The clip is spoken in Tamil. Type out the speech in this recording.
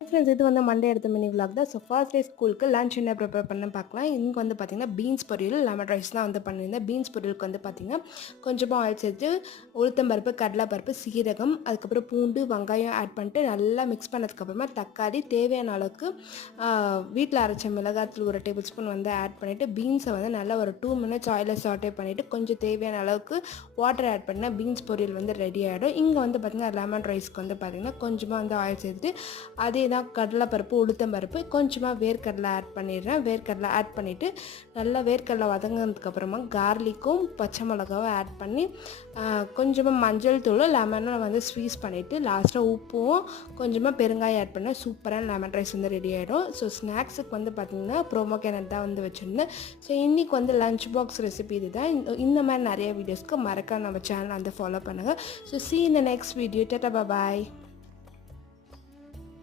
ஃப்ரெண்ட்ஸ் இது வந்து மண்டே எடுத்த மினி விலாக் தான். ஸோ ஃபர்ஸ்ட் டே ஸ்கூலுக்கு லஞ்ச் என்ன ப்ரிப்பேர் பண்ண பார்க்கலாம். இன்றைக்கி வந்து பார்த்திங்கன்னா பீன்ஸ் பொரியல் லெமன் ரைஸ் தான் வந்து பண்ணியிருந்தேன். பீன்ஸ் பொரியலுக்கு வந்து பார்த்திங்கன்னா கொஞ்சமாக ஆயில் சேர்த்து உளுத்தம்பருப்பு, கடலைப்பருப்பு, சீரகம், அதுக்கப்புறம் பூண்டு, வெங்காயம் ஆட் பண்ணிட்டு நல்லா மிக்ஸ் பண்ணதுக்கப்புறமா தக்காளி, தேவையான அளவுக்கு வீட்டில் அரைச்ச மிளகாத்தூள் 1 டேபிள் ஸ்பூன் வந்து ஆட் பண்ணிவிட்டு பீன்ஸை வந்து நல்லா ஒரு 2 மினிட்ஸ் ஆயிலில் சாட்டே பண்ணிவிட்டு கொஞ்சம் தேவையான அளவுக்கு வாட்டர் ஆட் பண்ணால் பீன்ஸ் பொரியல் வந்து ரெடி ஆகிடும். இங்கே வந்து பார்த்திங்கன்னா லெமன் ரைஸ்க்கு வந்து பார்த்திங்கன்னா கொஞ்சமாக வந்து ஆயில் சேர்த்துட்டு அதே தான் கடலைப்பருப்பு, உளுத்தம்பருப்பு, கொஞ்சமாக வேர்க்கடலை ஆட் பண்ணிடுறேன். வேர்க்கடலை ஆட் பண்ணிவிட்டு நல்லா வேர்க்கடலை வதங்கினதுக்கப்புறமா கார்லிக்கும் பச்சை மிளகாவும் ஆட் பண்ணி கொஞ்சமாக மஞ்சள் தூள் லெமனும் வந்து ஸ்வீஸ் பண்ணிவிட்டு லாஸ்ட்டாக உப்பும் கொஞ்சமாக பெருங்காயம் ஆட் பண்ணால் சூப்பரான லெமன் ரைஸ் வந்து ரெடி ஆகிடும். ஸோ ஸ்நாக்ஸுக்கு வந்து பார்த்திங்கன்னா ப்ரோமோ கேனட் தான் வந்து வச்சுருந்தேன். ஸோ இன்றைக்கி வந்து லஞ்ச் பாக்ஸ் ரெசிபி இது தான். இந்த மாதிரி நிறைய வீடியோஸ்க்கு மறக்காம நம்ம சேனல் வந்து ஃபாலோ பண்ணுங்கள். So see you in the next video. Tata, bye bye.